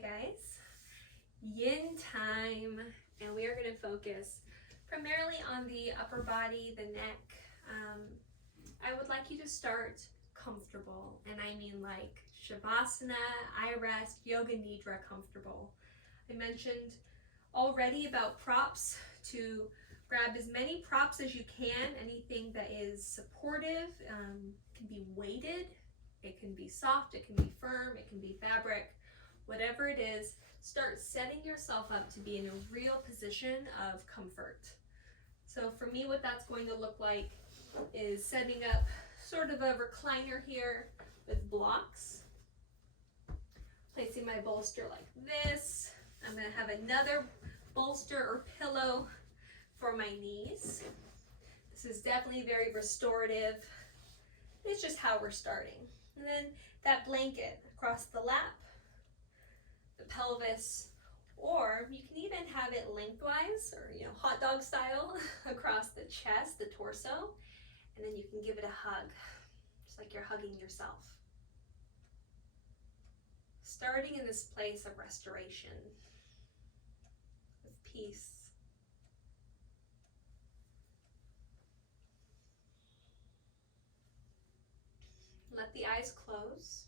Hi guys, yin time, and we are going to focus primarily on the upper body, the neck. I would like you to start comfortable, and I mean like Shavasana, eye rest, yoga nidra comfortable. I mentioned already about props, to grab as many props as you can, anything that is supportive, can be weighted, it can be soft, it can be firm, it can be fabric. Whatever it is, start setting yourself up to be in a real position of comfort. So for me, what that's going to look like is setting up sort of a recliner here with blocks, placing my bolster like this. I'm going to have another bolster or pillow for my knees. This is definitely very restorative. It's just how we're starting. And then that blanket across the lap, the pelvis, or you can even have it lengthwise or hot dog style across the chest, the torso, and then you can give it a hug, just like you're hugging yourself. Starting in this place of restoration, with peace. Let the eyes close.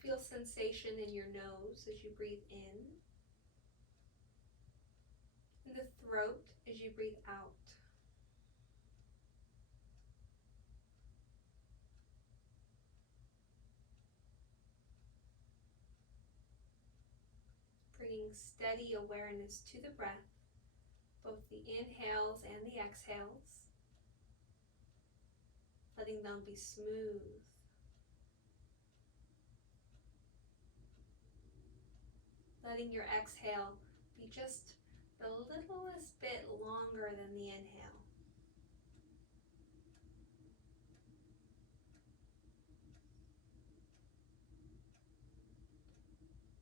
Feel sensation in your nose as you breathe in the throat as you breathe out. Bringing steady awareness to the breath, both the inhales and the exhales, letting them be smooth. Letting your exhale be just the littlest bit longer than the inhale.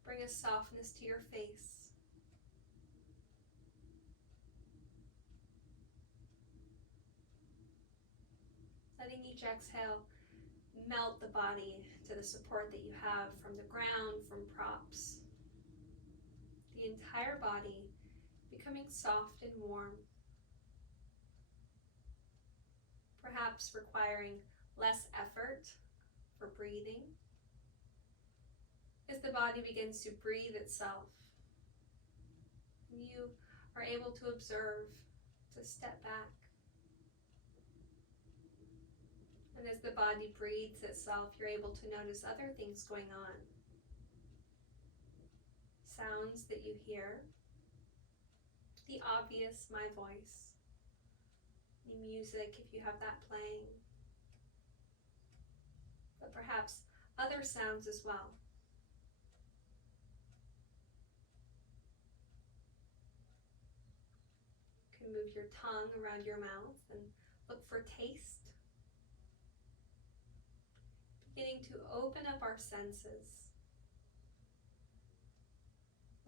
Bring a softness to your face. Letting each exhale melt the body to the support that you have from the ground, from props. The entire body becoming soft and warm, perhaps requiring less effort for breathing as the body begins to breathe itself. You are able to observe, to step back. And as the body breathes itself, you're able to notice other things going on. Sounds that you hear, the obvious, my voice, the music if you have that playing, but perhaps other sounds as well. You can move your tongue around your mouth and look for taste. Beginning to open up our senses,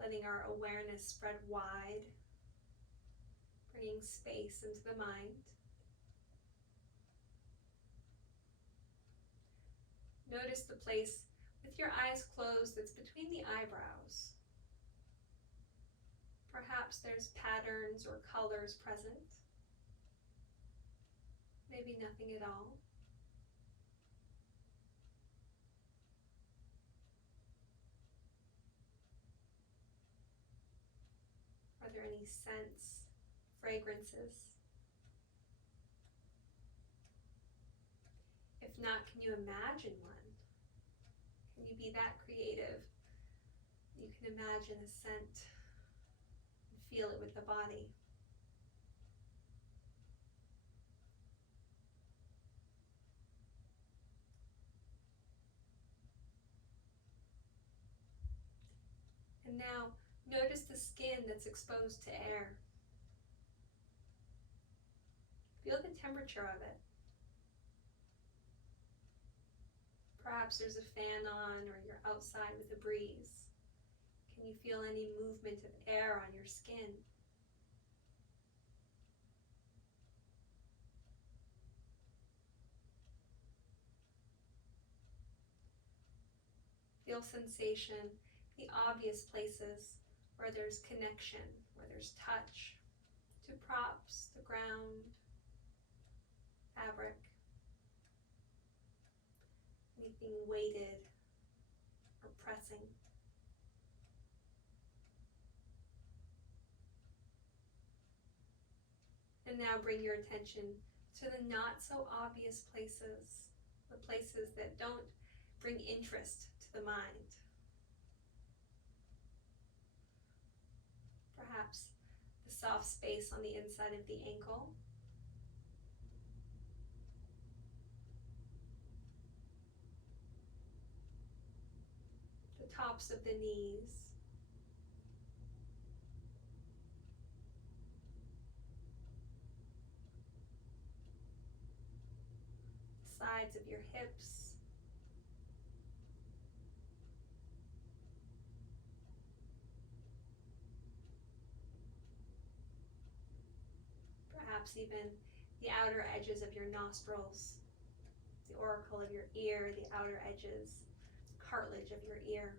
letting our awareness spread wide, bringing space into the mind. Notice the place with your eyes closed that's between the eyebrows. Perhaps there's patterns or colors present. Maybe nothing at all. Are there any scents, fragrances? If not, can you imagine one? Can you be that creative? You can imagine a scent and feel it with the body. And now, notice the skin that's exposed to air. Feel the temperature of it. Perhaps there's a fan on or you're outside with a breeze. Can you feel any movement of air on your skin? Feel sensation, the obvious places where there's connection, where there's touch, to props, the ground, fabric, anything weighted or pressing. And now bring your attention to the not so obvious places, the places that don't bring interest to the mind. Perhaps the soft space on the inside of the ankle, the tops of the knees, sides of your hips, perhaps even the outer edges of your nostrils, the auricle of your ear, the outer edges, cartilage of your ear.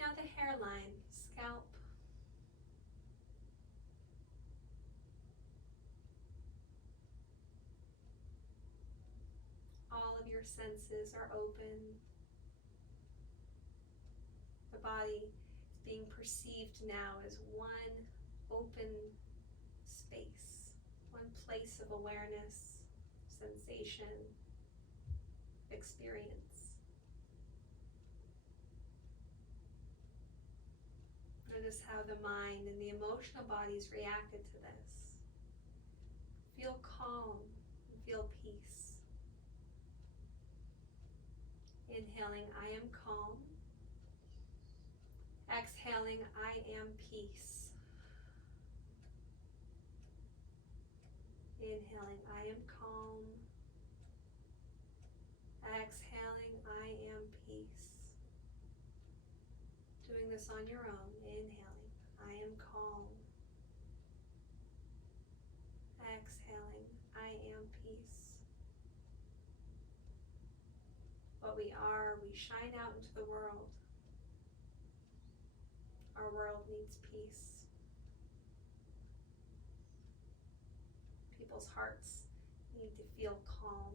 Now the hairline, scalp, all of your senses are open. The body is being perceived now as one open space, one place of awareness, sensation, experience. Notice how the mind and the emotional bodies reacted to this. Feel calm and feel peace. Inhaling, I am calm. Exhaling, I am peace. Inhaling, I am calm. Exhaling, I am peace. Doing this on your own. Inhaling, I am calm. Exhaling, I am peace. What we are, we shine out into the world. Our world needs peace. People's hearts need to feel calm.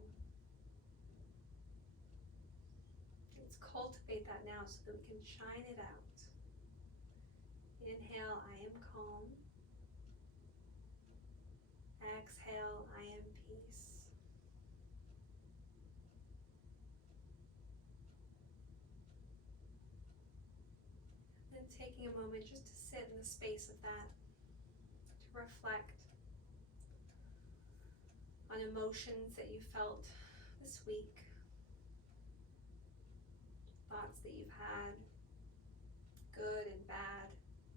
Let's cultivate that now so that we can shine it out. Inhale, I am calm. Exhale, I am peace. And taking a moment just to sit in the space of that, to reflect on emotions that you felt this week, thoughts that you've had, good and bad,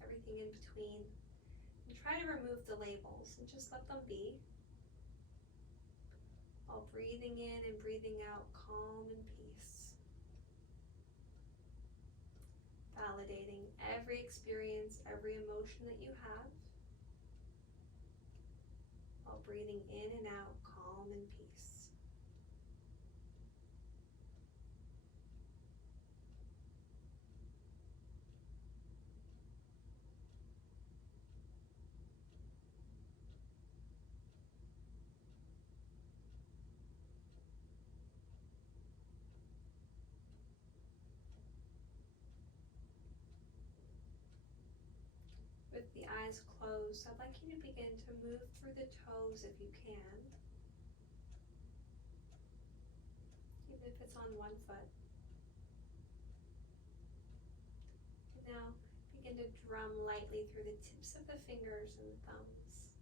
everything in between. And try to remove the labels and just let them be, while breathing in and breathing out calm and peace. Validating every experience, every emotion that you have, while breathing in and out calm and peace. With the eyes closed, I'd like you to begin to move through the toes if you can, even if it's on one foot. And now begin to drum lightly through the tips of the fingers and the thumbs.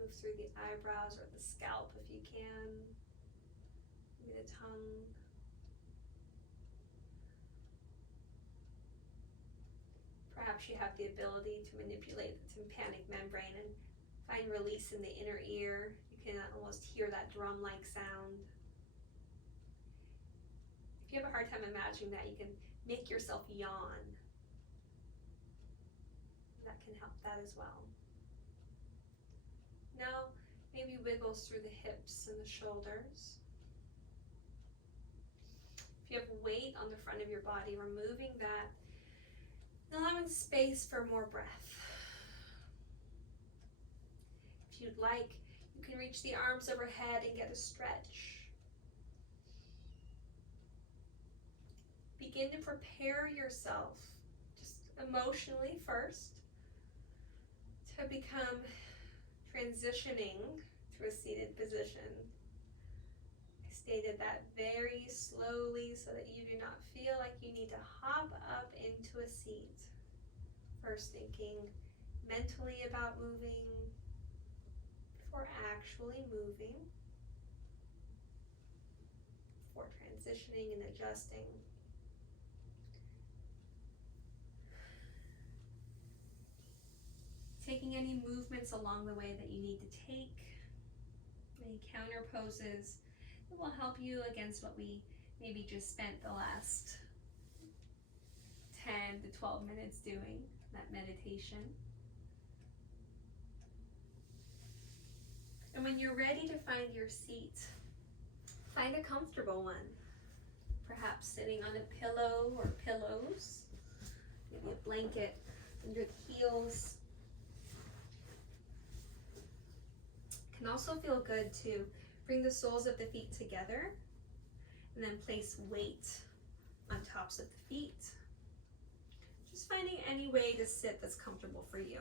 Move through the eyebrows or the scalp if you can, maybe the tongue. Perhaps you have the ability to manipulate the tympanic membrane and find release in the inner ear. You can almost hear that drum-like sound. If you have a hard time imagining that, you can make yourself yawn. That can help that as well. Now maybe wiggles through the hips and the shoulders. If you have weight on the front of your body, removing that, allowing space for more breath. If you'd like, you can reach the arms overhead and get a stretch. Begin to prepare yourself, just emotionally first, to become transitioning to a seated position. I stated that very slowly so that you do not feel like you need to hop up into a seat. First thinking mentally about moving before actually moving, before transitioning and adjusting. Taking any movements along the way that you need to take, any counter poses that will help you against what we maybe just spent the last 10 to 12 minutes doing, that meditation. And when you're ready to find your seat, find a comfortable one. Perhaps sitting on a pillow or pillows, maybe a blanket under the heels. Can also feel good to bring the soles of the feet together and then place weight on tops of the feet. Just finding any way to sit that's comfortable for you.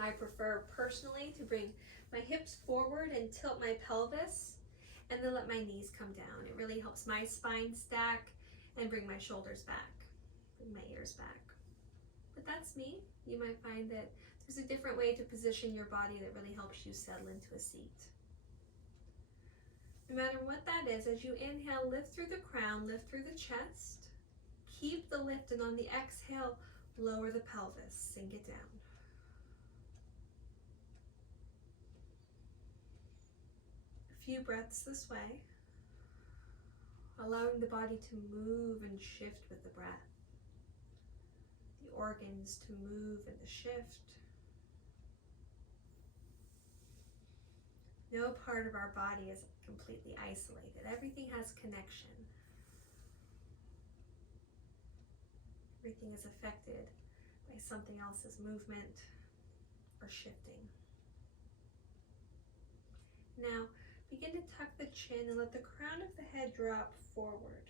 I prefer personally to bring my hips forward and tilt my pelvis and then let my knees come down. It really helps my spine stack and bring my shoulders back, bring my ears back. But that's me. You might find that there's a different way to position your body that really helps you settle into a seat. No matter what that is, as you inhale, lift through the crown, lift through the chest. Keep the lift, and on the exhale, lower the pelvis, sink it down. A few breaths this way, allowing the body to move and shift with the breath. The organs to move and to shift. No part of our body is completely isolated. Everything has connection. Everything is affected by something else's movement or shifting. Now, begin to tuck the chin and let the crown of the head drop forward.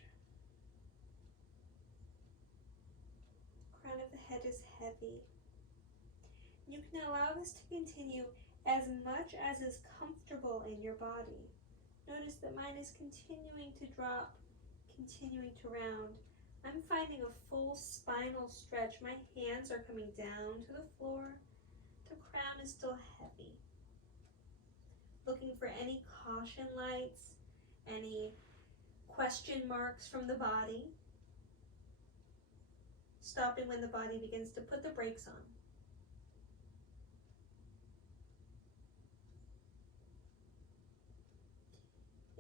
The crown of the head is heavy. You can allow this to continue as much as is comfortable in your body. Notice that mine is continuing to drop, continuing to round. I'm finding a full spinal stretch. My hands are coming down to the floor. The crown is still heavy. Looking for any caution lights, any question marks from the body. Stopping when the body begins to put the brakes on.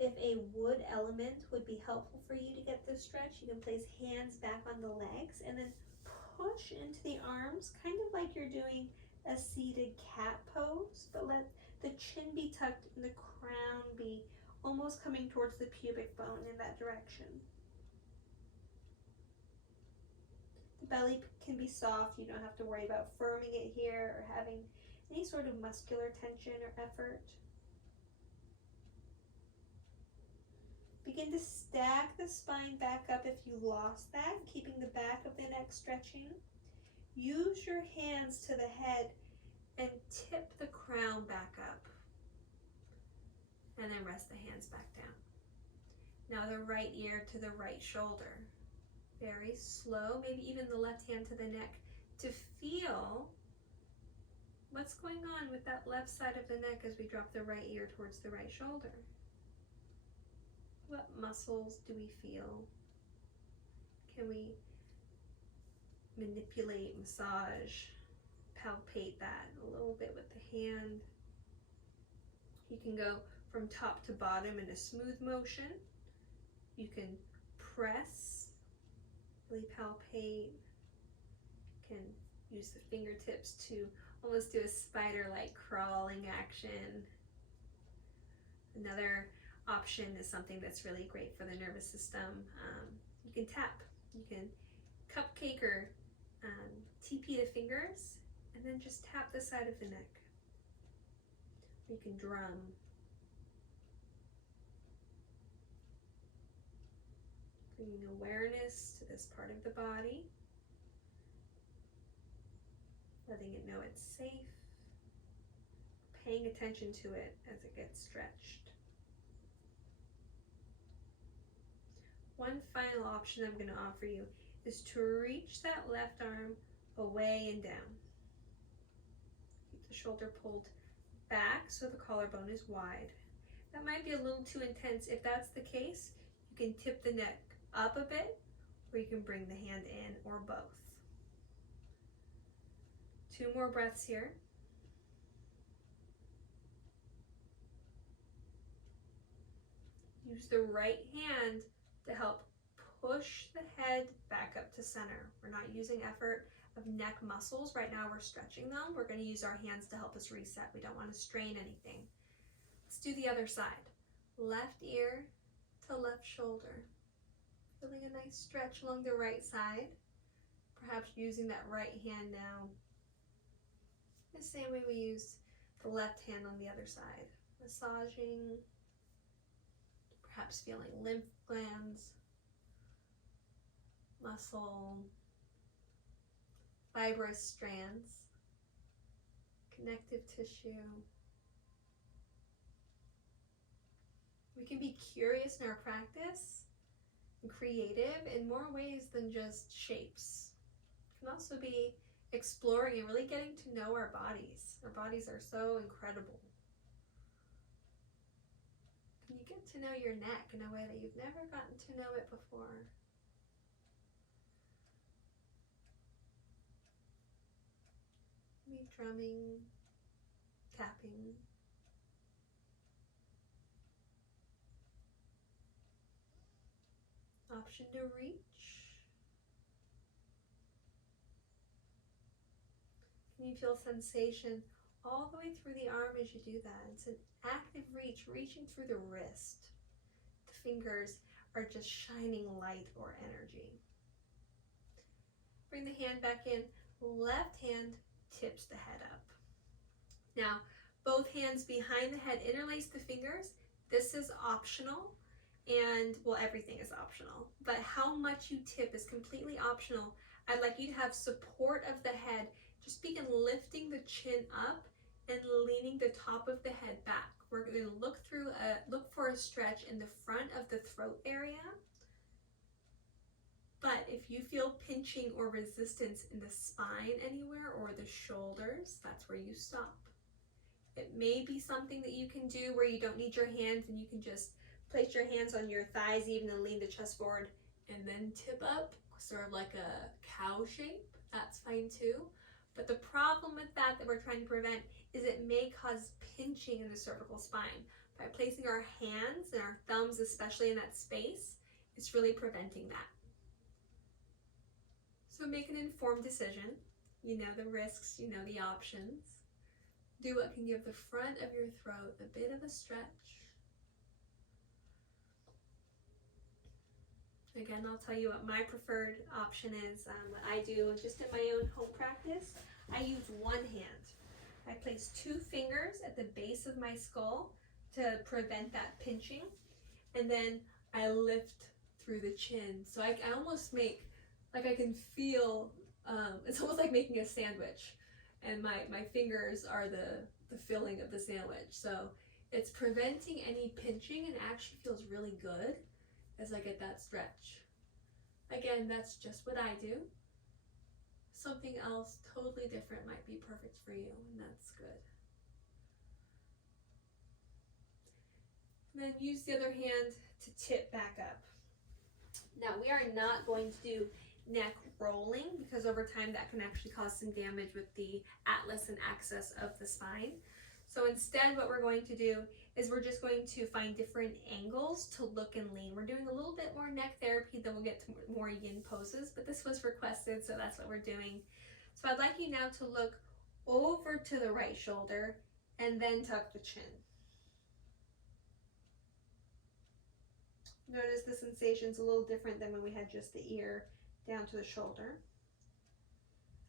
If a wood element would be helpful for you to get this stretch, you can place hands back on the legs and then push into the arms, kind of like you're doing a seated cat pose, but let the chin be tucked and the crown be almost coming towards the pubic bone in that direction. The belly can be soft. You don't have to worry about firming it here or having any sort of muscular tension or effort. Begin to stack the spine back up if you lost that, keeping the back of the neck stretching. Use your hands to the head and tip the crown back up. And then rest the hands back down. Now the right ear to the right shoulder. Very slow, maybe even the left hand to the neck to feel what's going on with that left side of the neck as we drop the right ear towards the right shoulder. What muscles do we feel? Can we manipulate, massage, palpate that a little bit with the hand? You can go from top to bottom in a smooth motion. You can press, really palpate. You can use the fingertips to almost do a spider-like crawling action. Another option is something that's really great for the nervous system. You can tap, you can cupcake or TP the fingers, and then just tap the side of the neck. You can drum. Bringing awareness to this part of the body, letting it know it's safe, paying attention to it as it gets stretched. One final option I'm going to offer you is to reach that left arm away and down. Keep the shoulder pulled back so the collarbone is wide. That might be a little too intense. If that's the case, you can tip the neck up a bit, or you can bring the hand in, or both. 2 more breaths here. Use the right hand to help push the head back up to center. We're not using effort of neck muscles. Right now we're stretching them. We're going to use our hands to help us reset. We don't want to strain anything. Let's do the other side. Left ear to left shoulder. Feeling a nice stretch along the right side. Perhaps using that right hand now the same way we used the left hand on the other side. Massaging, perhaps feeling lymph glands, muscle, fibrous strands, connective tissue. We can be curious in our practice and creative in more ways than just shapes. It can also be exploring and really getting to know our bodies. Our bodies are so incredible. Can you get to know your neck in a way that you've never gotten to know it before? Maybe drumming, tapping. Option to reach. Can you feel sensation all the way through the arm as you do that? It's an active reach, reaching through the wrist. The fingers are just shining light or energy. Bring the hand back in. Left hand tips the head up. Now, both hands behind the head, interlace the fingers. This is optional, and well, everything is optional, but how much you tip is completely optional. I'd like you to have support of the head. Just begin lifting the chin up and leaning the top of the head back. We're going to look for a stretch in the front of the throat area. But if you feel pinching or resistance in the spine anywhere or the shoulders, that's where you stop. It may be something that you can do where you don't need your hands and you can just place your hands on your thighs even and lean the chest forward and then tip up, sort of like a cow shape. That's fine too. But the problem with that we're trying to prevent is it may cause pinching in the cervical spine. By placing our hands and our thumbs, especially in that space, it's really preventing that. So make an informed decision. You know the risks, you know the options. Do what can give the front of your throat a bit of a stretch. Again, I'll tell you what my preferred option is. What I do just in my own home practice, I use one hand. I place 2 fingers at the base of my skull to prevent that pinching, and then I lift through the chin. So I almost make, like I can feel, it's almost like making a sandwich, and my fingers are the filling of the sandwich. So it's preventing any pinching and actually feels really good as I get that stretch. Again, that's just what I do. Something else totally different might be perfect for you, and that's good. And then use the other hand to tip back up. Now, we are not going to do neck rolling because over time that can actually cause some damage with the atlas and axis of the spine. So instead, what we're going to do is we're just going to find different angles to look and lean. We're doing a little bit more neck therapy, then we'll get to more yin poses, but this was requested, so that's what we're doing. So I'd like you now to look over to the right shoulder, and then tuck the chin. Notice the sensation's a little different than when we had just the ear down to the shoulder.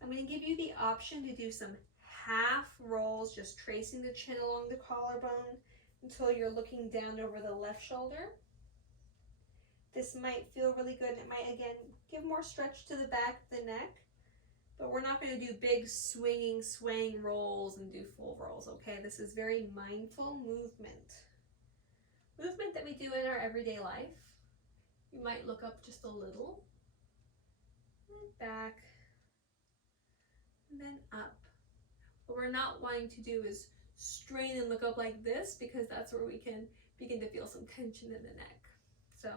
I'm going to give you the option to do some half rolls, just tracing the chin along the collarbone until you're looking down over the left shoulder. This might feel really good. It might, again, give more stretch to the back of the neck, but we're not going to do big swaying rolls and do full rolls, okay? This is very mindful movement that we do in our everyday life. You might look up just a little, and back, and then up. What we're not wanting to do is strain and look up like this, because that's where we can begin to feel some tension in the neck. So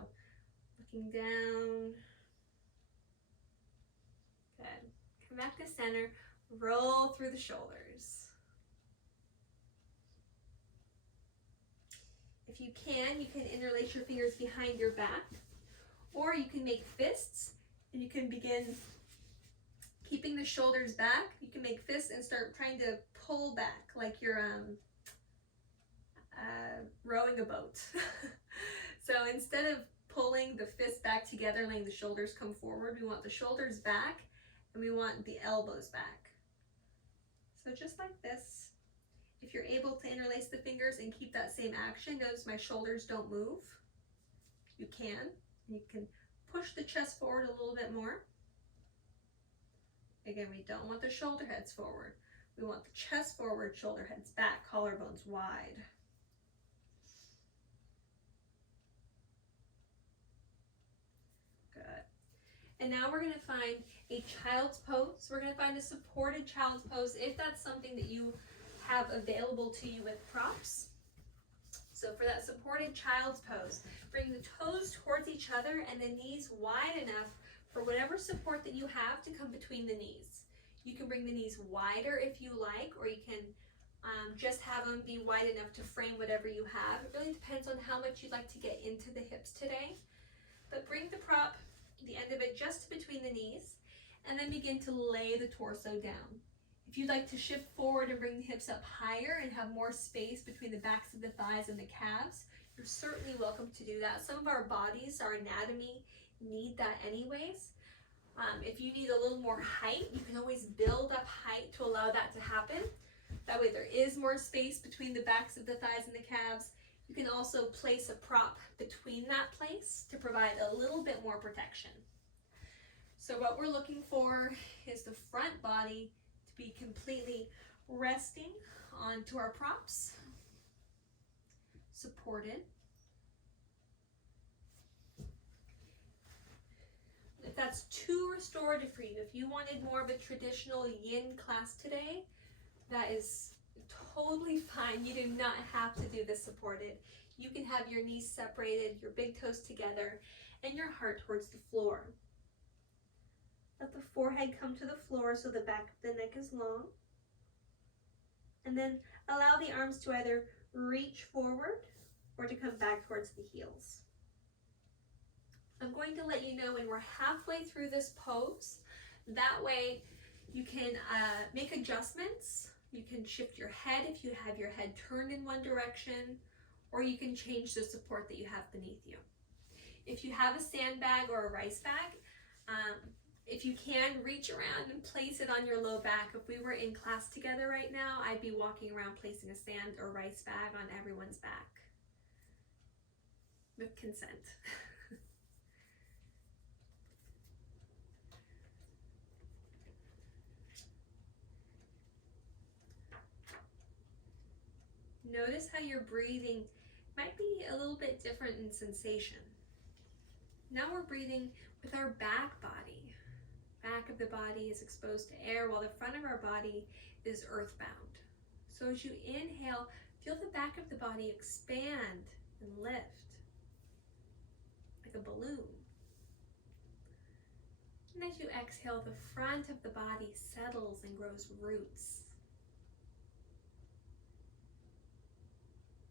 looking down, good. Come back to center, roll through the shoulders. If you can interlace your fingers behind your back, or you can make fists, and you can begin keeping the shoulders back. You can make fists and start trying to pull back like you're rowing a boat. So instead of pulling the fists back together, letting the shoulders come forward, we want the shoulders back and we want the elbows back. So just like this. If you're able to interlace the fingers and keep that same action, notice my shoulders don't move. You can. You can push the chest forward a little bit more. Again, we don't want the shoulder heads forward. We want the chest forward, shoulder heads back, collarbones wide. Good. And now we're going to find a child's pose. We're going to find a supported child's pose if that's something that you have available to you with props. So for that supported child's pose, bring the toes towards each other and the knees wide enough for whatever support that you have to come between the knees. You can bring the knees wider if you like, or you can just have them be wide enough to frame whatever you have. It really depends on how much you'd like to get into the hips today. But bring the prop, the end of it, just between the knees, and then begin to lay the torso down. If you'd like to shift forward and bring the hips up higher and have more space between the backs of the thighs and the calves, you're certainly welcome to do that. Some of our bodies, our anatomy, need that anyways. If you need a little more height, you can always build up height to allow that to happen. That way there is more space between the backs of the thighs and the calves. You can also place a prop between that place to provide a little bit more protection. So what we're looking for is the front body to be completely resting onto our props, supported. If that's too restorative for you, if you wanted more of a traditional yin class today, that is totally fine. You do not have to do this supported. You can have your knees separated, your big toes together, and your heart towards the floor. Let the forehead come to the floor so the back of the neck is long. And then allow the arms to either reach forward or to come back towards the heels. I'm going to let you know when we're halfway through this pose. That way you can make adjustments. You can shift your head if you have your head turned in one direction, or you can change the support that you have beneath you. If you have a sandbag or a rice bag, if you can, reach around and place it on your low back. If we were in class together right now, I'd be walking around placing a sand or rice bag on everyone's back with consent. Notice how your breathing might be a little bit different in sensation. Now we're breathing with our back body. Back of the body is exposed to air while the front of our body is earthbound. So as you inhale, feel the back of the body expand and lift like a balloon. And as you exhale, the front of the body settles and grows roots.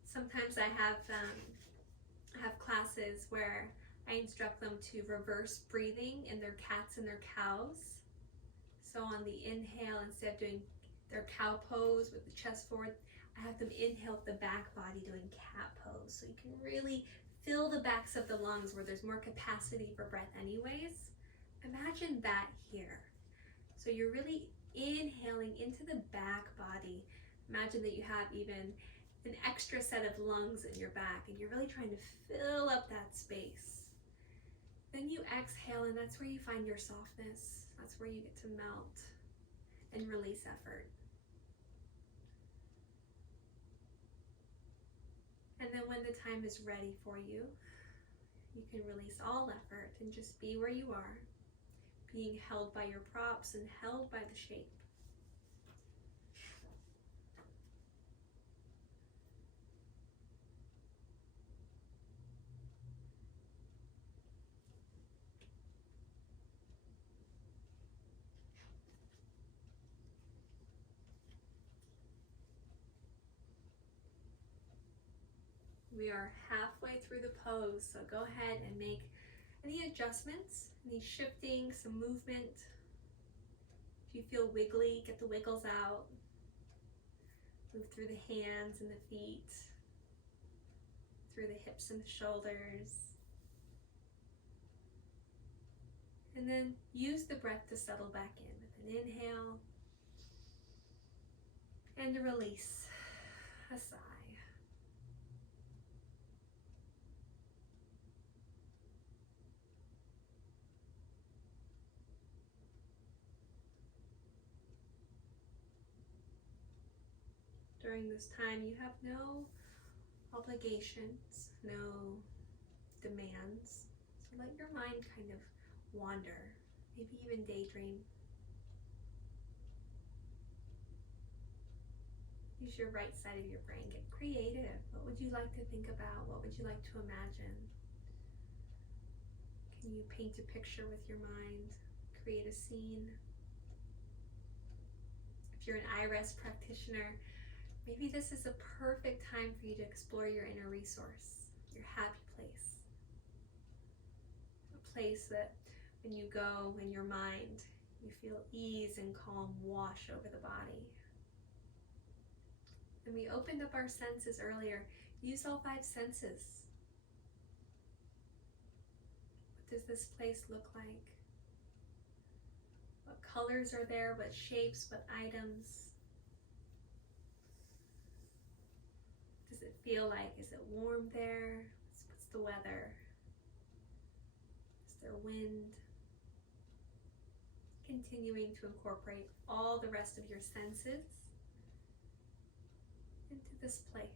Sometimes I have classes where I instruct them to reverse breathing in their cats and their cows. So on the inhale, instead of doing their cow pose with the chest forward. I have them inhale with the back body doing cat pose. So you can really fill the backs of the lungs where there's more capacity for breath anyways. Imagine that here. So you're really inhaling into the back body. Imagine that you have even an extra set of lungs in your back and you're really trying to fill up that space. Then you exhale, and that's where you find your softness. That's where you get to melt and release effort. And then when the time is ready for you, you can release all effort and just be where you are, being held by your props and held by the shape. We are halfway through the pose, so go ahead and make any adjustments, any shifting, some movement. If you feel wiggly, get the wiggles out. Move through the hands and the feet, through the hips and the shoulders. And then use the breath to settle back in with an inhale and a release, a sigh. During this time, you have no obligations, no demands. So let your mind kind of wander, maybe even daydream. Use your right side of your brain. Get creative. What would you like to think about? What would you like to imagine? Can you paint a picture with your mind? Create a scene? If you're an IRES practitioner, maybe this is a perfect time for you to explore your inner resource, your happy place. A place that when you go in your mind, you feel ease and calm wash over the body. And we opened up our senses earlier. Use all 5 senses. What does this place look like? What colors are there? What shapes? What items? What does it feel like? Is it warm there? What's the weather? Is there wind? Continuing to incorporate all the rest of your senses into this place.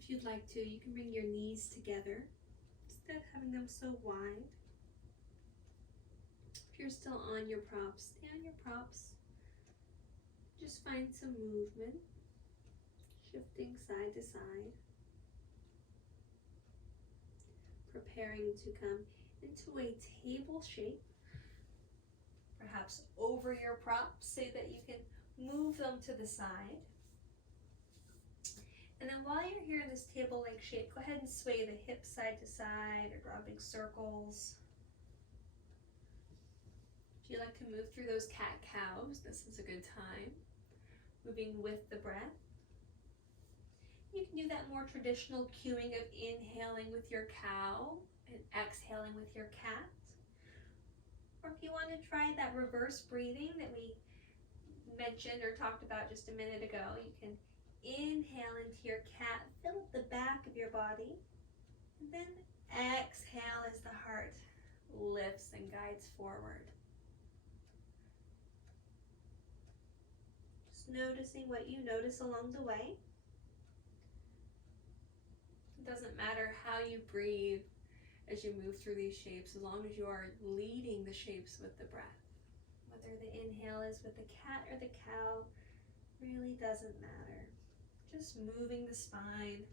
If you'd like to, you can bring your knees together instead of having them so wide. If you're still on your props, stay on your props. Just find some movement, shifting side to side. Preparing to come into a table shape, perhaps over your props, so that you can move them to the side. And then while you're here in this table-like shape, go ahead and sway the hips side to side or draw big circles. If you like to move through those cat-cows, this is a good time. Moving with the breath. You can do that more traditional cueing of inhaling with your cow and exhaling with your cat. Or if you want to try that reverse breathing that we mentioned or talked about just a minute ago, you can inhale into your cat, fill up the back of your body, and then exhale as the heart lifts and guides forward. Just noticing what you notice along the way. It doesn't matter how you breathe as you move through these shapes, as long as you are leading the shapes with the breath. Whether the inhale is with the cat or the cow really doesn't matter. Just moving the spine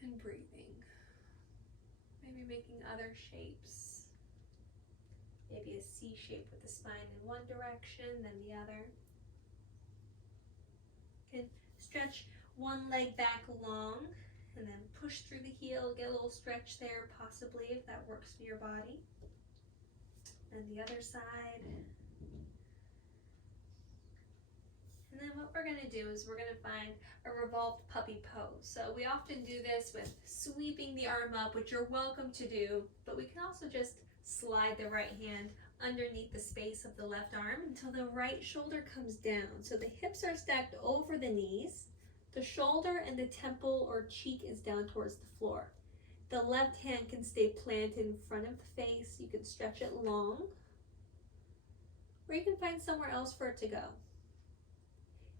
and breathing. Maybe making other shapes. Maybe a C shape with the spine in one direction, then the other. You can stretch one leg back long and then push through the heel, get a little stretch there possibly if that works for your body. And the other side. And then what we're going to do is we're going to find a revolved puppy pose. So we often do this with sweeping the arm up, which you're welcome to do, but we can also just slide the right hand underneath the space of the left arm until the right shoulder comes down. So the hips are stacked over the knees. The shoulder and the temple or cheek is down towards the floor. The left hand can stay planted in front of the face. You can stretch it long, or you can find somewhere else for it to go.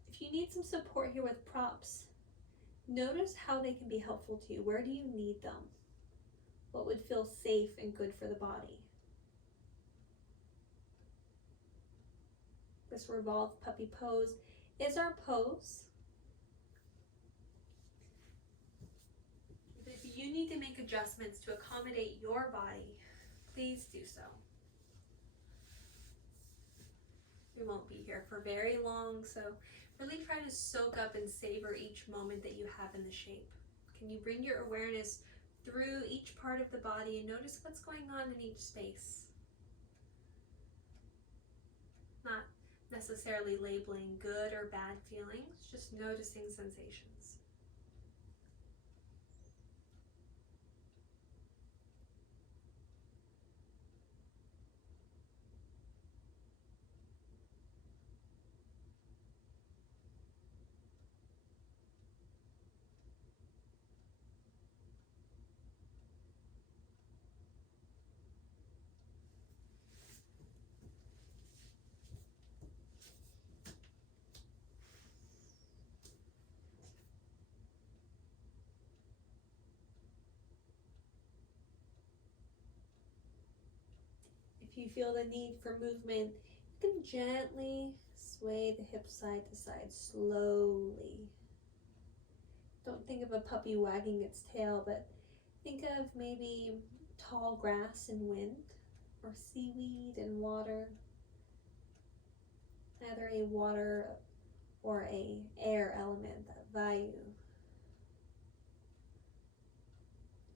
If you need some support here with props, notice how they can be helpful to you. Where do you need them? What would feel safe and good for the body? This revolved puppy pose is our pose. If you need to make adjustments to accommodate your body, please do so. We won't be here for very long, so really try to soak up and savor each moment that you have in the shape. Can you bring your awareness through each part of the body and notice what's going on in each space? Not necessarily labeling good or bad feelings, just noticing sensations. If you feel the need for movement, you can gently sway the hips side to side slowly. Don't think of a puppy wagging its tail, but think of maybe tall grass and wind, or seaweed and water. Either a water or a air element, that vayu.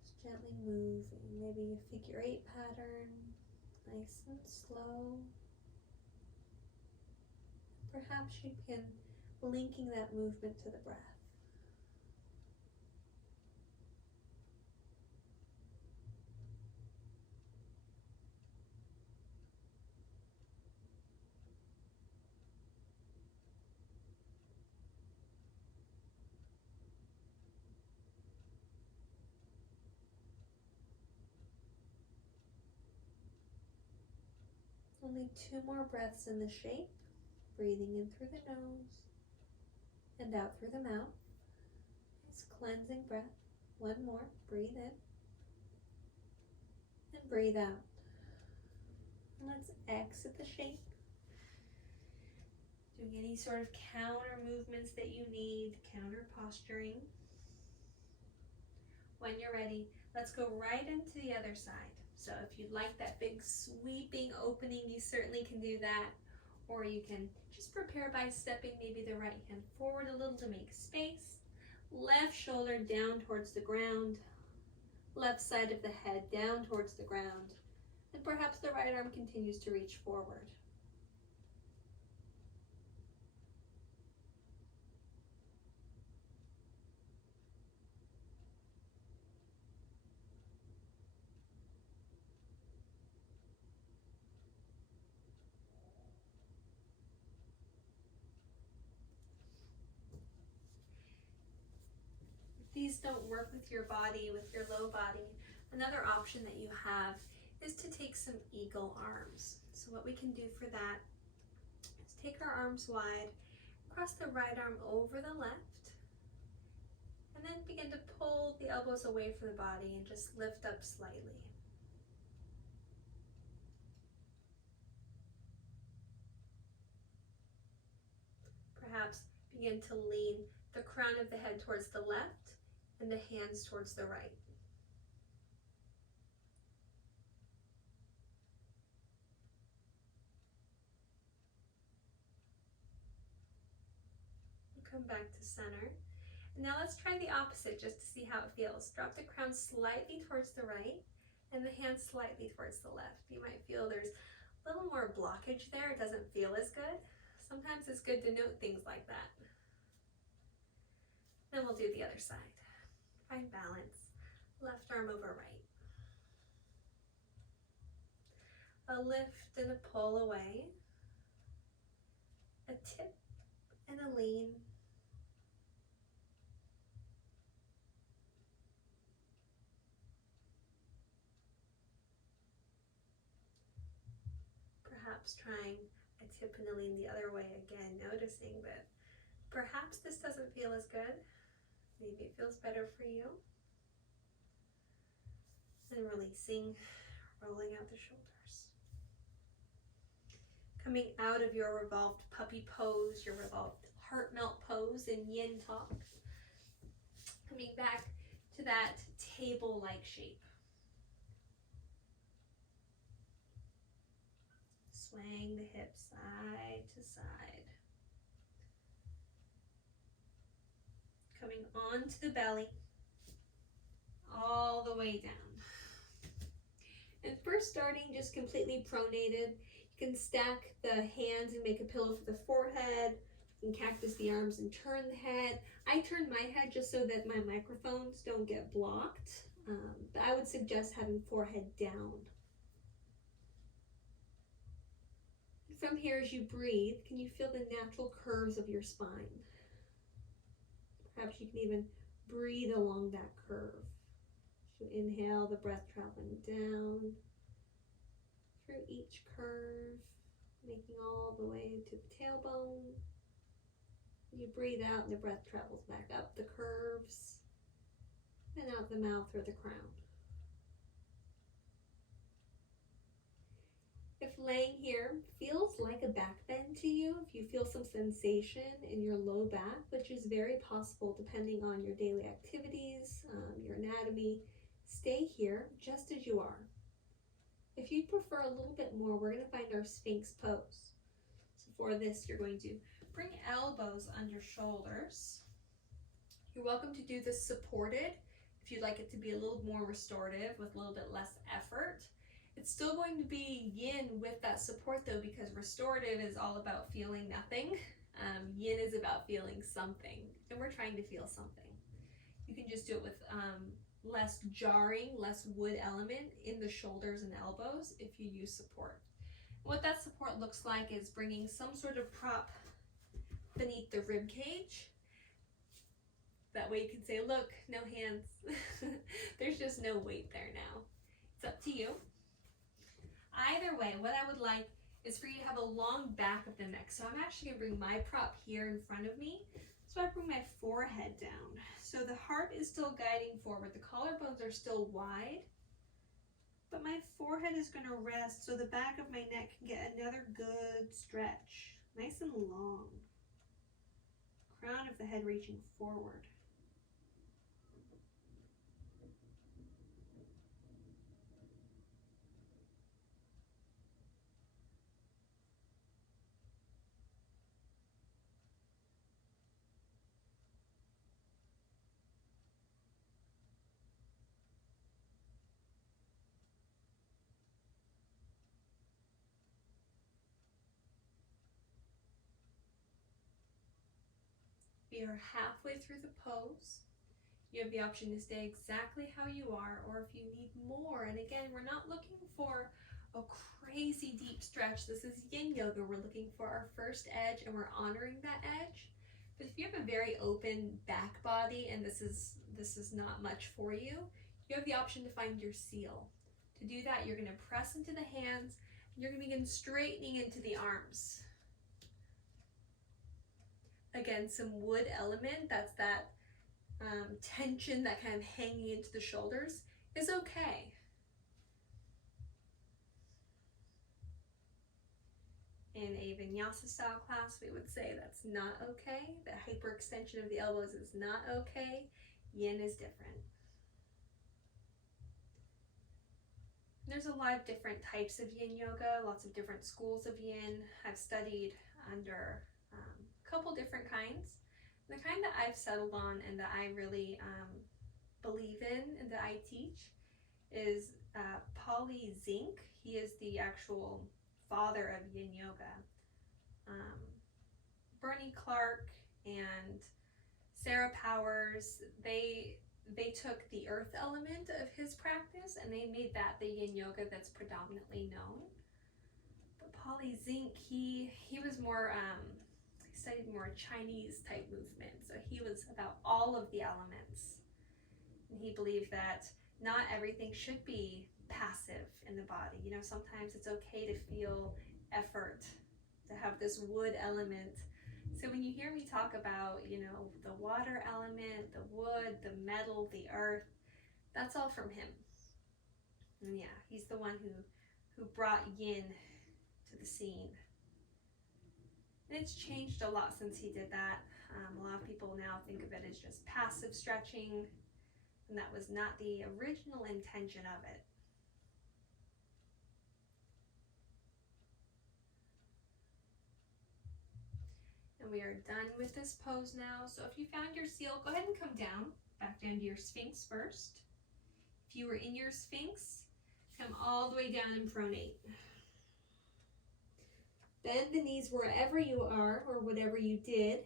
Just gently moving, maybe a figure 8 pattern. Nice and slow. Perhaps you can linking that movement to the breath. Only 2 more breaths in the shape, breathing in through the nose and out through the mouth. Nice cleansing breath. 1 more, breathe in and breathe out. And let's exit the shape. Doing any sort of counter movements that you need, counter posturing. When you're ready, let's go right into the other side. So if you'd like that big sweeping opening, you certainly can do that. Or you can just prepare by stepping maybe the right hand forward a little to make space. Left shoulder down towards the ground. Left side of the head down towards the ground. And perhaps the right arm continues to reach forward. don't work with your body, with your low body, another option that you have is to take some eagle arms. So what we can do for that is take our arms wide, cross the right arm over the left, and then begin to pull the elbows away from the body and just lift up slightly. Perhaps begin to lean the crown of the head towards the left and the hands towards the right. Come back to center. And now let's try the opposite just to see how it feels. Drop the crown slightly towards the right and the hands slightly towards the left. You might feel there's a little more blockage there. It doesn't feel as good. Sometimes it's good to note things like that. Then we'll do the other side. Find balance. Left arm over right. A lift and a pull away. A tip and a lean. Perhaps trying a tip and a lean the other way again, noticing that perhaps this doesn't feel as good. Maybe it feels better for you. And releasing, rolling out the shoulders. Coming out of your revolved puppy pose, your revolved heart melt pose in yin talk. Coming back to that table-like shape. Swaying the hips side to side. Coming onto the belly, all the way down. And first starting just completely pronated. You can stack the hands and make a pillow for the forehead. You can cactus the arms and turn the head. I turn my head just so that my microphones don't get blocked. But I would suggest having forehead down. From here, as you breathe, can you feel the natural curves of your spine? Perhaps you can even breathe along that curve. So inhale, the breath traveling down through each curve, making all the way to the tailbone. You breathe out and the breath travels back up the curves and out the mouth or the crown. If laying here feels like a back bend to you, if you feel some sensation in your low back, which is very possible depending on your daily activities, your anatomy, stay here just as you are. If you prefer a little bit more, we're going to find our Sphinx Pose. So for this, you're going to bring elbows under shoulders. You're welcome to do this supported if you'd like it to be a little more restorative with a little bit less effort. It's still going to be yin with that support though, because restorative is all about feeling nothing. Yin is about feeling something, and we're trying to feel something. You can just do it with less jarring, less wood element in the shoulders and elbows if you use support. What that support looks like is bringing some sort of prop beneath the rib cage. That way you can say, look, no hands. There's just no weight there now. It's up to you. Either way, what I would like is for you to have a long back of the neck. So I'm actually going to bring my prop here in front of me. So I bring my forehead down. So the heart is still guiding forward. The collarbones are still wide. But my forehead is going to rest so the back of my neck can get another good stretch. Nice and long. Crown of the head reaching forward. We are halfway through the pose. You have the option to stay exactly how you are, or if you need more. And again, we're not looking for a crazy deep stretch. This is yin yoga. We're looking for our first edge and we're honoring that edge. But if you have a very open back body and this is not much for you, you have the option to find your seal. To do that, you're going to press into the hands, and you're going to begin straightening into the arms. Again, some wood element, that's that tension, that kind of hanging into the shoulders, is okay. In a vinyasa style class, we would say that's not okay. The hyperextension of the elbows is not okay. Yin is different. There's a lot of different types of yin yoga, lots of different schools of yin. I've studied under a couple different kinds. The kind that I've settled on and that I really believe in and that I teach is Polly Zink. He is the actual father of yin yoga. Bernie Clark and Sarah Powers, they took the earth element of his practice and they made that the yin yoga that's predominantly known. But Polly Zink, he was more, he studied more Chinese type movement. So he was about all of the elements. And he believed that not everything should be passive in the body. You know, sometimes it's okay to feel effort, to have this wood element. So when you hear me talk about, you know, the water element, the wood, the metal, the earth, that's all from him. And yeah, he's the one who brought yin to the scene. And it's changed a lot since he did that. A lot of people now think of it as just passive stretching, and that was not the original intention of it. And we are done with this pose now. So if you found your seal, go ahead and come down, back down to your Sphinx first. If you were in your Sphinx, come all the way down and pronate. Bend the knees wherever you are or whatever you did.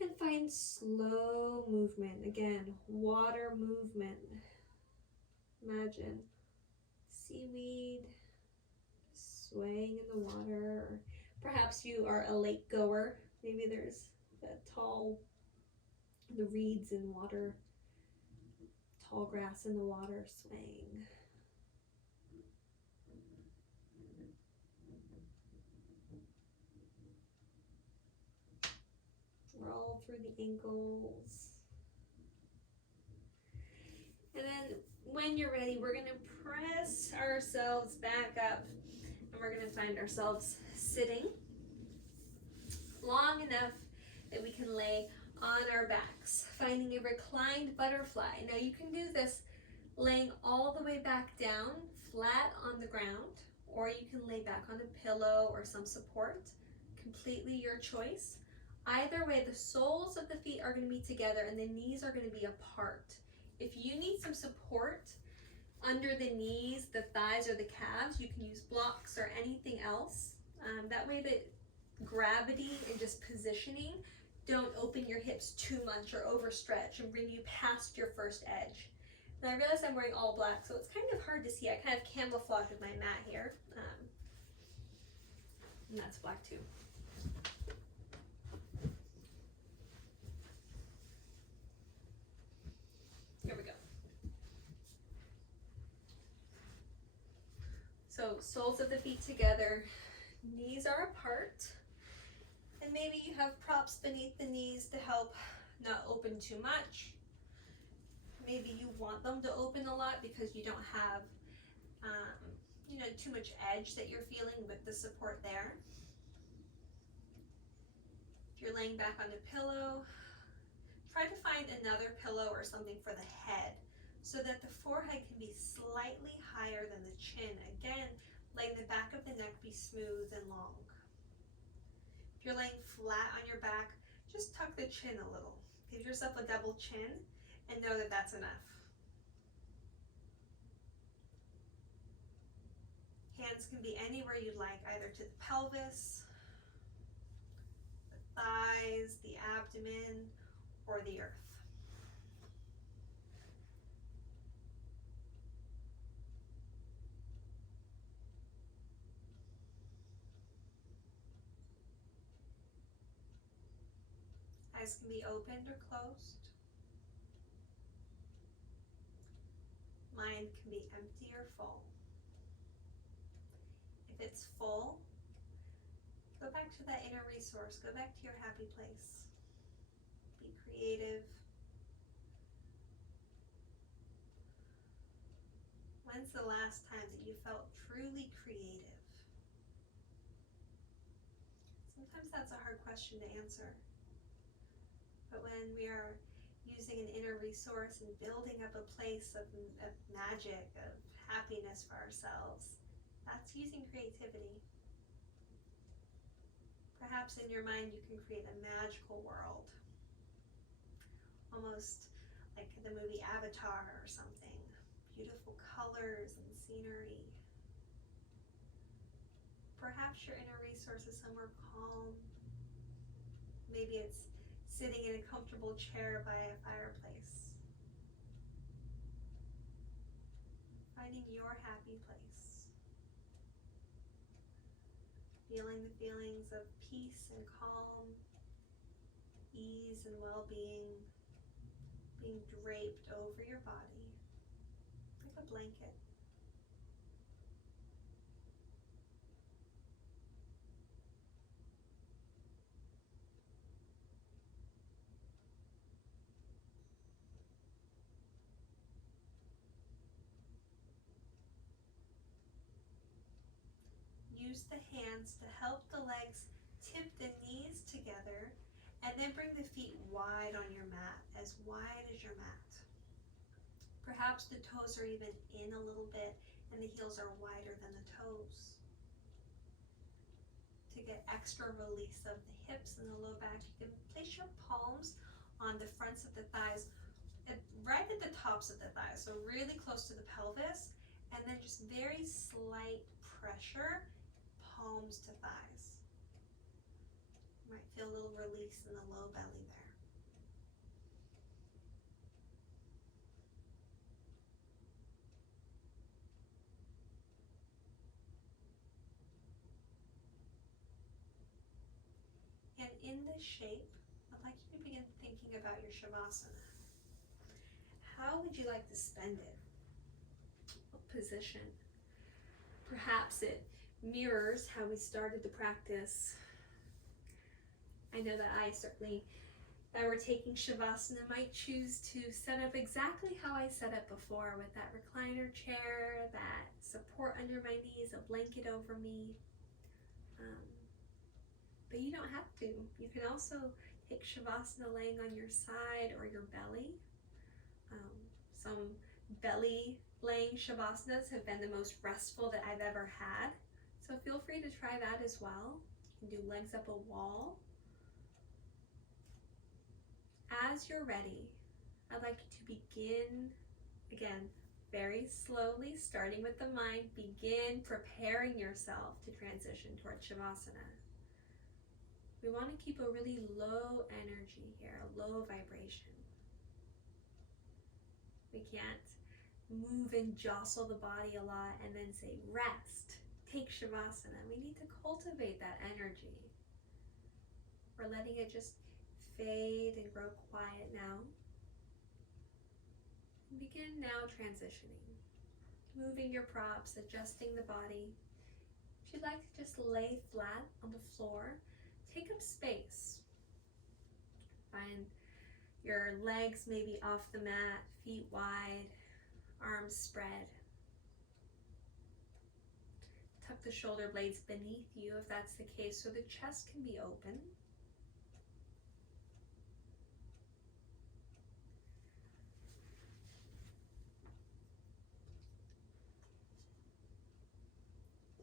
And find slow movement. Again, water movement. Imagine seaweed swaying in the water. Perhaps you are a lake goer. Maybe there's the reeds in water, tall grass in the water swaying. Roll through the ankles. And then when you're ready, we're going to press ourselves back up and we're going to find ourselves sitting long enough that we can lay on our backs, finding a reclined butterfly. Now you can do this laying all the way back down, flat on the ground, or you can lay back on a pillow or some support, completely your choice. Either way, the soles of the feet are going to be together and the knees are going to be apart. If you need some support under the knees, the thighs, or the calves, you can use blocks or anything else. That way the gravity and just positioning don't open your hips too much or overstretch and bring you past your first edge. And I realize I'm wearing all black, so it's kind of hard to see. I kind of camouflage with my mat here. And that's black too. Here we go. So soles of the feet together, knees are apart, and maybe you have props beneath the knees to help not open too much. Maybe you want them to open a lot because you don't have too much edge that you're feeling with the support there. If you're laying back on a pillow, try to find another pillow or something for the head so that the forehead can be slightly higher than the chin. Again, letting the back of the neck be smooth and long. If you're laying flat on your back, just tuck the chin a little. Give yourself a double chin and know that that's enough. Hands can be anywhere you'd like, either to the pelvis, the thighs, the abdomen, or the earth. Eyes can be opened or closed. Mind can be empty or full. If it's full, go back to that inner resource. Go back to your happy place. Be creative. When's the last time that you felt truly creative? Sometimes that's a hard question to answer. But when we are using an inner resource and building up a place of magic, of happiness for ourselves, that's using creativity. Perhaps in your mind you can create a magical world, almost like the movie Avatar or something. Beautiful colors and scenery. Perhaps your inner resource is somewhere calm. Maybe it's sitting in a comfortable chair by a fireplace. Finding your happy place. Feeling the feelings of peace and calm, ease and well-being, being draped over your body like a blanket. Use the hands to help the legs tip the knees together, and then bring the feet wide on your mat, as wide as your mat. Perhaps the toes are even in a little bit and the heels are wider than the toes. To get extra release of the hips and the low back, you can place your palms on the fronts of the thighs, right at the tops of the thighs, so really close to the pelvis, and then just very slight pressure, palms to thighs. You might feel a little release in the low belly there. And in this shape, I'd like you to begin thinking about your Shavasana. How would you like to spend it? What position? Perhaps it mirrors how we started the practice. I know that I certainly, if I were taking Shavasana, might choose to set up exactly how I set up before, with that recliner chair, that support under my knees, a blanket over me. But you don't have to. You can also take Shavasana laying on your side or your belly. Some belly laying Shavasanas have been the most restful that I've ever had. So feel free to try that as well. You can do legs up a wall. As you're ready, I'd like you to begin, again, very slowly, starting with the mind, begin preparing yourself to transition toward Shavasana. We want to keep a really low energy here, a low vibration. We can't move and jostle the body a lot and then say, rest, take Shavasana. We need to cultivate that energy. We're letting it just fade and grow quiet now. And begin now transitioning. Moving your props, adjusting the body. If you'd like to just lay flat on the floor, take up space. Find your legs maybe off the mat, feet wide, arms spread. Tuck the shoulder blades beneath you if that's the case, so the chest can be open.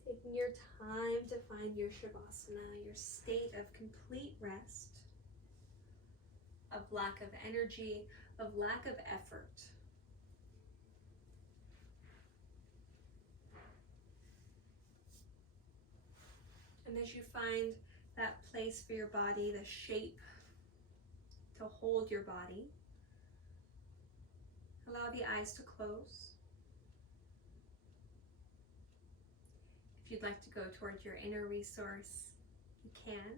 Taking your time to find your Shavasana, your state of complete rest, of lack of energy, of lack of effort. And as you find that place for your body, the shape to hold your body, allow the eyes to close. If you'd like to go towards your inner resource, you can.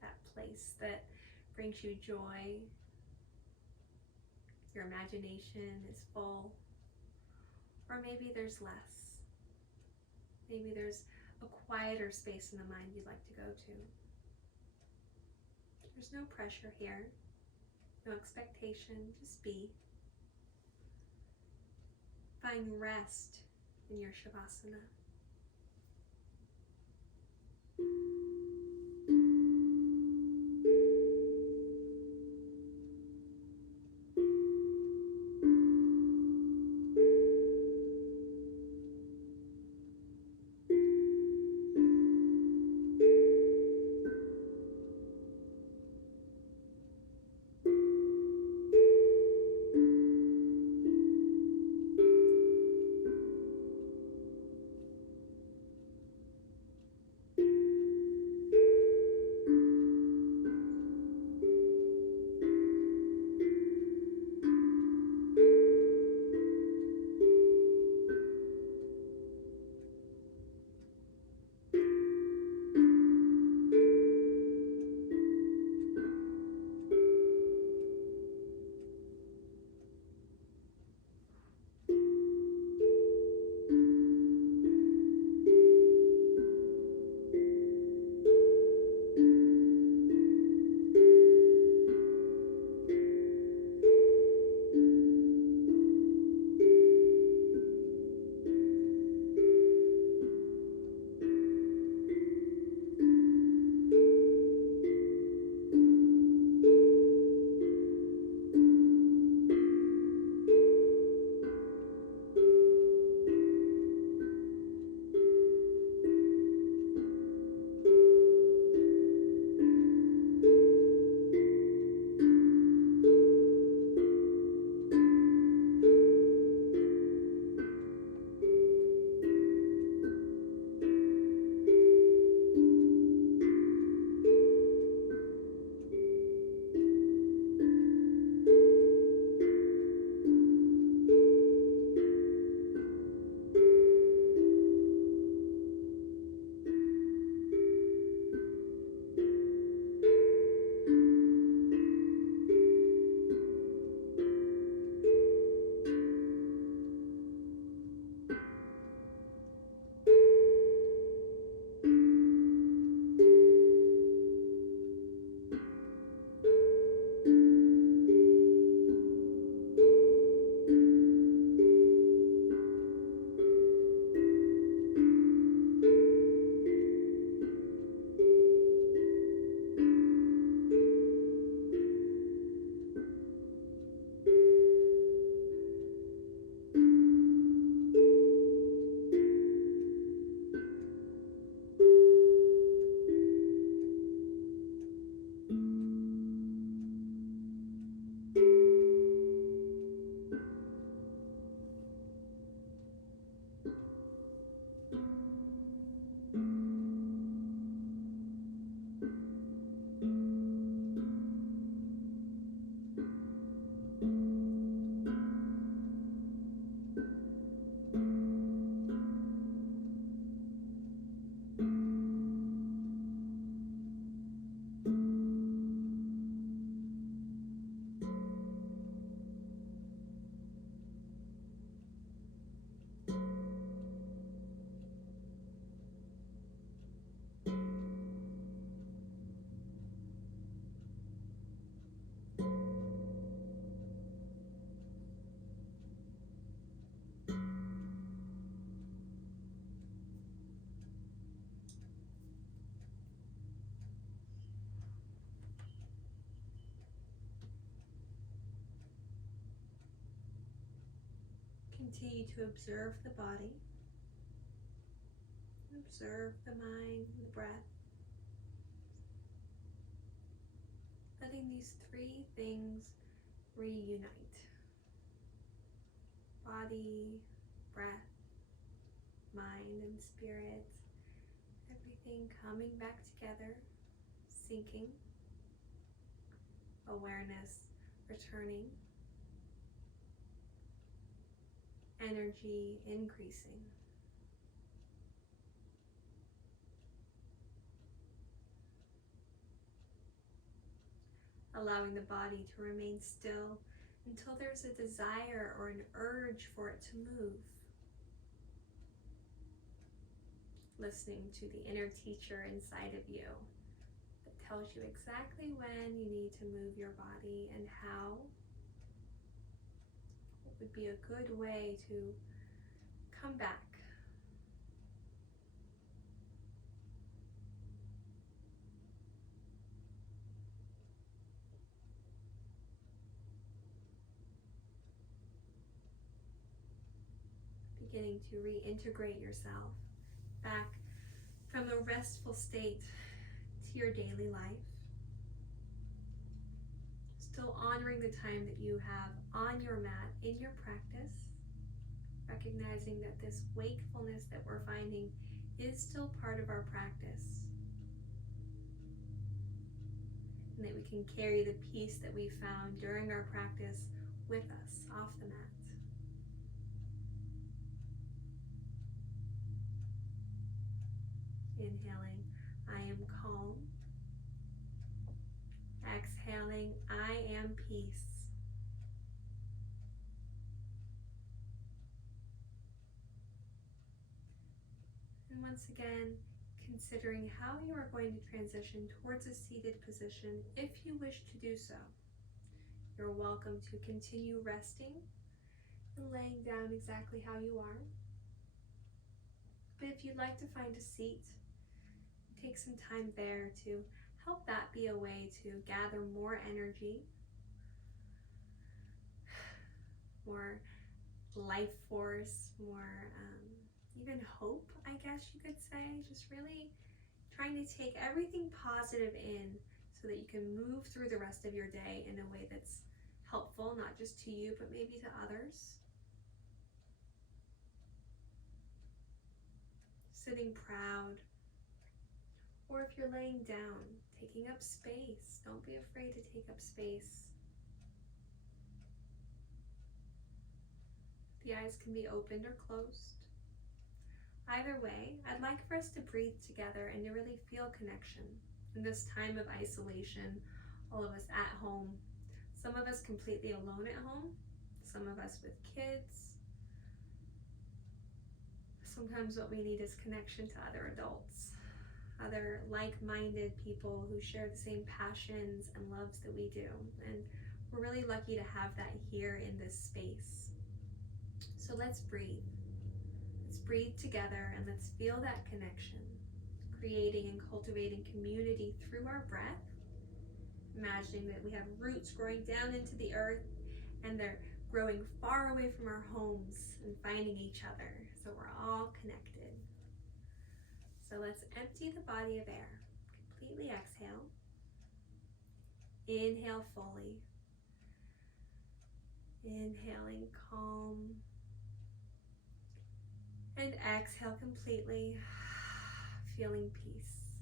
That place that brings you joy. Your imagination is full. Or maybe there's less. Maybe there's a quieter space in the mind you'd like to go to. There's no pressure here, no expectation, just be. Find rest in your Shavasana. Continue to observe the body, observe the mind and the breath, letting these three things reunite. Body, breath, mind, and spirit, everything coming back together, sinking, awareness returning, energy increasing. allowing the body to remain still until there's a desire or an urge for it to move. Listening to the inner teacher inside of you that tells you exactly when you need to move your body and how. It would be a good way to come back. Beginning to reintegrate yourself back from a restful state to your daily life. Still honoring the time that you have on your mat in your practice, recognizing that this wakefulness that we're finding is still part of our practice, and that we can carry the peace that we found during our practice with us off the mat. Inhaling, I am calm. Exhaling, I am peace. And once again, considering how you are going to transition towards a seated position if you wish to do so. You're welcome to continue resting and laying down exactly how you are. But if you'd like to find a seat, take some time there to help that be a way to gather more energy, more life force, more even hope, I guess you could say. Just really trying to take everything positive in so that you can move through the rest of your day in a way that's helpful, not just to you, but maybe to others. Sitting proud. Or if you're laying down, taking up space. Don't be afraid to take up space. The eyes can be opened or closed. Either way, I'd like for us to breathe together and to really feel connection. In this time of isolation, all of us at home, some of us completely alone at home, some of us with kids. Sometimes what we need is connection to other adults, other like-minded people who share the same passions and loves that we do. And we're really lucky to have that here in this space. So let's breathe. Let's breathe together and let's feel that connection, creating and cultivating community through our breath. Imagining that we have roots growing down into the earth and they're growing far away from our homes and finding each other. So we're all connected. So let's empty the body of air. Completely exhale. Inhale fully. Inhaling calm. And exhale completely, feeling peace.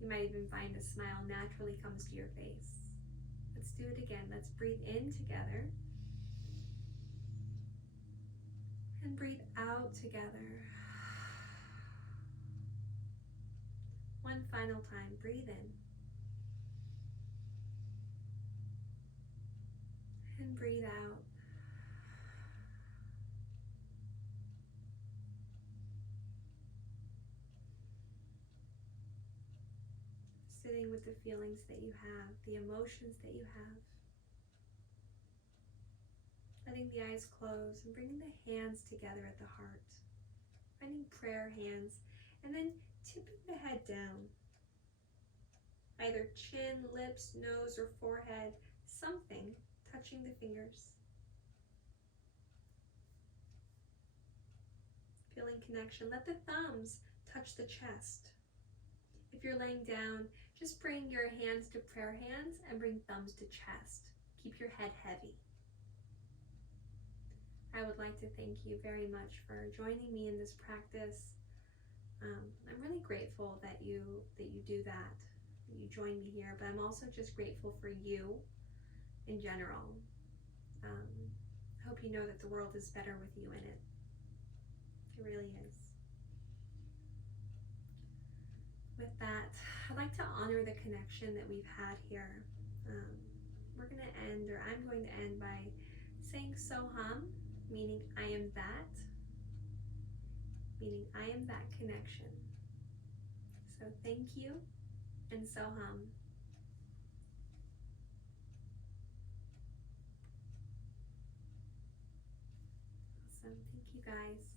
You might even find a smile naturally comes to your face. Let's do it again. Let's breathe in together. And breathe out together. One final time, breathe in. And breathe out. Sitting with the feelings that you have, the emotions that you have. Letting the eyes close and bringing the hands together at the heart. Finding prayer hands and then tipping the head down. Either chin, lips, nose, or forehead, something touching the fingers. Feeling connection. Let the thumbs touch the chest. If you're laying down, just bring your hands to prayer hands and bring thumbs to chest. Keep your head heavy. I would like to thank you very much for joining me in this practice. I'm really grateful that you do that you join me here, but I'm also just grateful for you in general. I hope you know that the world is better with you in it. It really is. with that, I'd like to honor the connection that we've had here. We're going to end, or I'm going to end by saying Soham, meaning I am that, meaning I am that connection. So thank you and Soham. Awesome. Thank you guys.